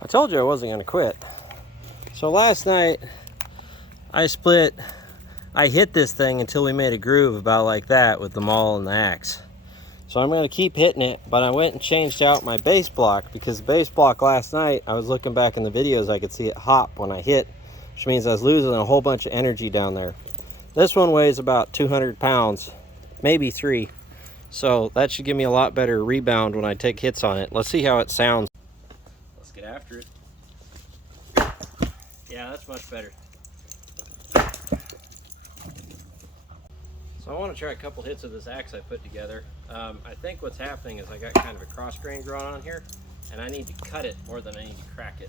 I told you I wasn't going to quit. So last night, I hit this thing until we made a groove about like that with the maul and the axe. So I'm going to keep hitting it, but I went and changed out my base block because the base block last night, I was looking back in the videos, I could see it hop when I hit, which means I was losing a whole bunch of energy down there. This one weighs about 200 pounds, maybe 3. So that should give me a lot better rebound when I take hits on it. Let's see how it sounds. Let's get after it. Yeah, that's much better. So I want to try a couple hits of this axe I put together. I think what's happening is I got kind of a cross grain growing on here, and I need to cut it more than I need to crack it.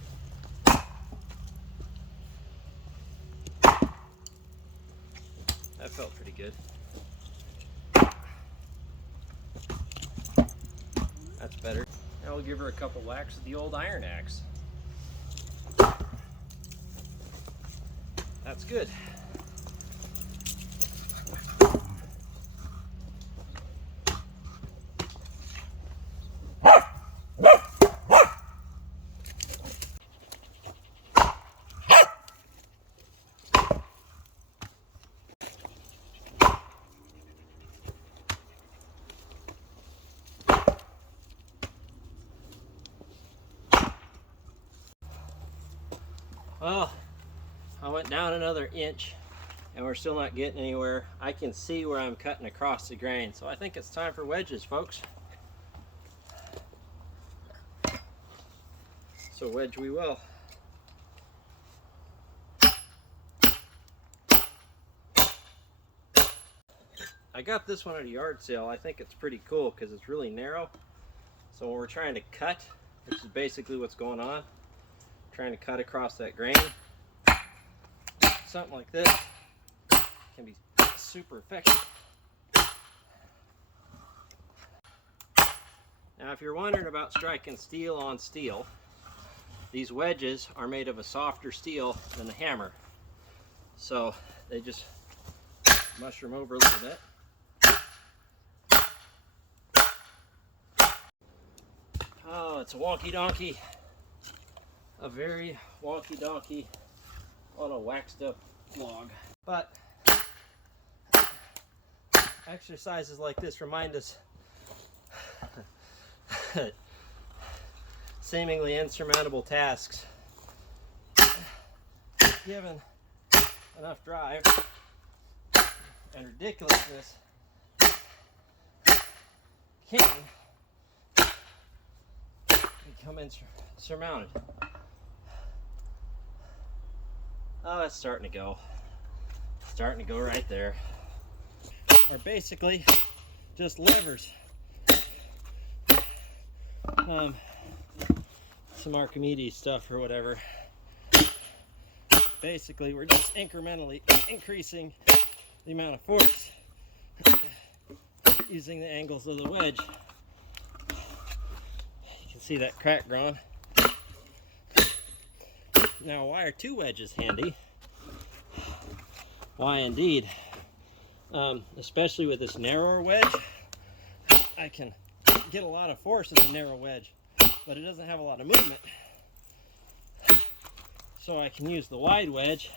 That felt pretty good. That's better. Now we'll give her a couple whacks with the old iron axe. That's good. Well, I went down another inch and we're still not getting anywhere. I can see where I'm cutting across the grain, so I think it's time for wedges, folks. So wedge we will. I got this one at a yard sale. I think it's pretty cool because it's really narrow. So when we're trying to cut, which is basically what's going on, trying to cut across that grain, something like this can be super effective. Now if you're wondering about striking steel on steel, these wedges are made of a softer steel than the hammer, so they just mushroom over a little bit. Oh, it's a wonky donkey. A very wonky donkey on a waxed up log. But exercises like this remind us that seemingly insurmountable tasks, given enough drive and ridiculousness, can become insurmounted. Oh, it's starting to go. Starting to go right there. Are basically just levers. Some Archimedes stuff or whatever. Basically, we're just incrementally increasing the amount of force using the angles of the wedge. You can see that crack growing. Now, why are 2 wedges handy? Why indeed? Especially with this narrower wedge, I can get a lot of force with a narrow wedge, but it doesn't have a lot of movement. So I can use the wide wedge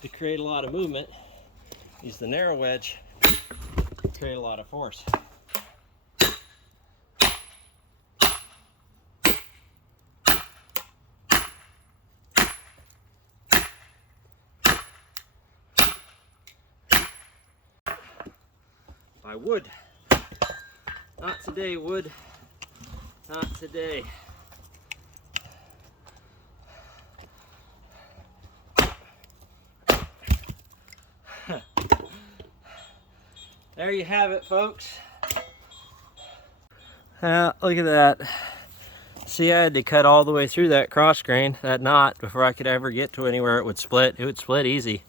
to create a lot of movement, use the narrow wedge to create a lot of force. I would. Not today, wood. Not today. There you have it, folks. Look at that. See, I had to cut all the way through that cross grain, that knot, before I could ever get to anywhere it would split. It would split easy.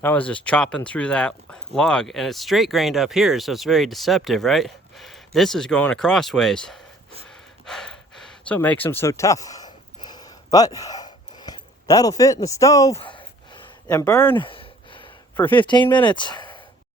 I was just chopping through that log, and it's straight grained up here, so it's very deceptive, right? This is going across ways, so it makes them so tough. But that'll fit in the stove and burn for 15 minutes.